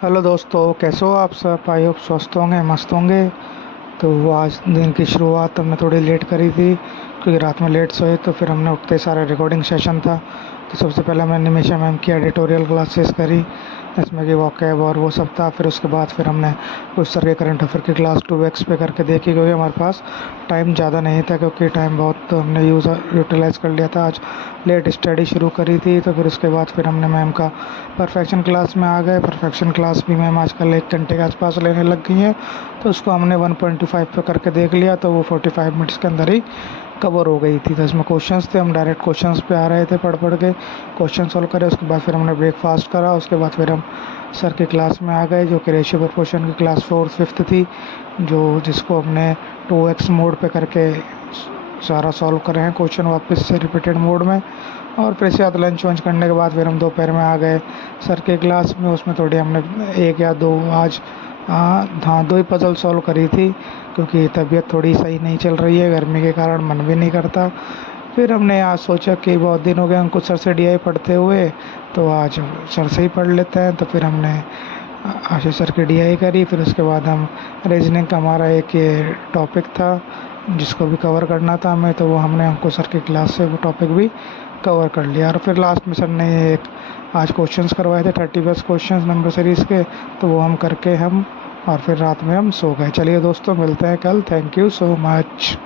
Hello दोस्तों, कैसे हो आप सब? आई होप स्वस्थ होंगे, मस्त होंगे। तो वो आज दिन की शुरुआत हमने थोड़ी लेट करी थी क्योंकि रात में लेट सोए, तो फिर हमने उठते ही सारा रिकॉर्डिंग सेशन था। तो सबसे पहले हमने निमिषा मैम की एडिटोरियल क्लासेस करी, जिसमें कि वोकैब और वो सब था। फिर उसके बाद फिर हमने उस सर के करंट अफेयर की क्लास 2x पे करके देखी, क्योंकि हमारे पास टाइम ज़्यादा नहीं था, क्योंकि टाइम बहुत तो हमने यूटिलाइज़ कर लिया था। आज लेट स्टडी शुरू करी थी, तो फिर उसके बाद फिर हमने मैम का परफेक्शन क्लास में आ गए। परफेक्शन क्लास भी मैम आजकल 1 घंटे के आसपास लेने लग गई हैं, तो उसको हमने 1.5 पे करके देख लिया, तो वो 45 मिनट्स के अंदर ही कवर हो गई थी। तो इसमें क्वेश्चंस थे, हम डायरेक्ट क्वेश्चंस पे आ रहे थे, पढ़ पढ़ के क्वेश्चन सॉल्व करे। उसके बाद फिर हमने ब्रेकफास्ट करा, उसके बाद फिर हम सर की क्लास में आ गए, जो कि रेशियो प्रोपोर्शन की क्लास 4th 5th थी, जो जिसको हमने 2x मोड पे करके सारा सॉल्व करे हैं क्वेश्चन वापस से रिपीटेड मोड में। और फिर इसके बाद लंच वंच करने के बाद फिर हम दोपहर में आ गए सर के क्लास में। उसमें थोड़ी हमने एक या दो आज हाँ 2 ही पजल सॉल्व करी थी, क्योंकि तबीयत थोड़ी सही नहीं चल रही है, गर्मी के कारण मन भी नहीं करता। फिर हमने आज सोचा कि बहुत दिन हो गए हमको सर से डीआई पढ़ते हुए, तो आज सर से ही पढ़ लेते हैं। तो फिर हमने आशीष सर की डीआई करी। फिर उसके बाद हम रीजनिंग का हमारा एक ये टॉपिक था जिसको भी कवर करना था हमें, तो वो हमने हमको सर की क्लास से वो टॉपिक भी कवर कर लिया। और फिर लास्ट में सर ने एक आज क्वेश्चंस करवाए थे 30+ क्वेश्चंस नंबर सीरीज़ के, तो वो हम करके हम और फिर रात में हम सो गए। चलिए दोस्तों, मिलते हैं कल। Thank you so much.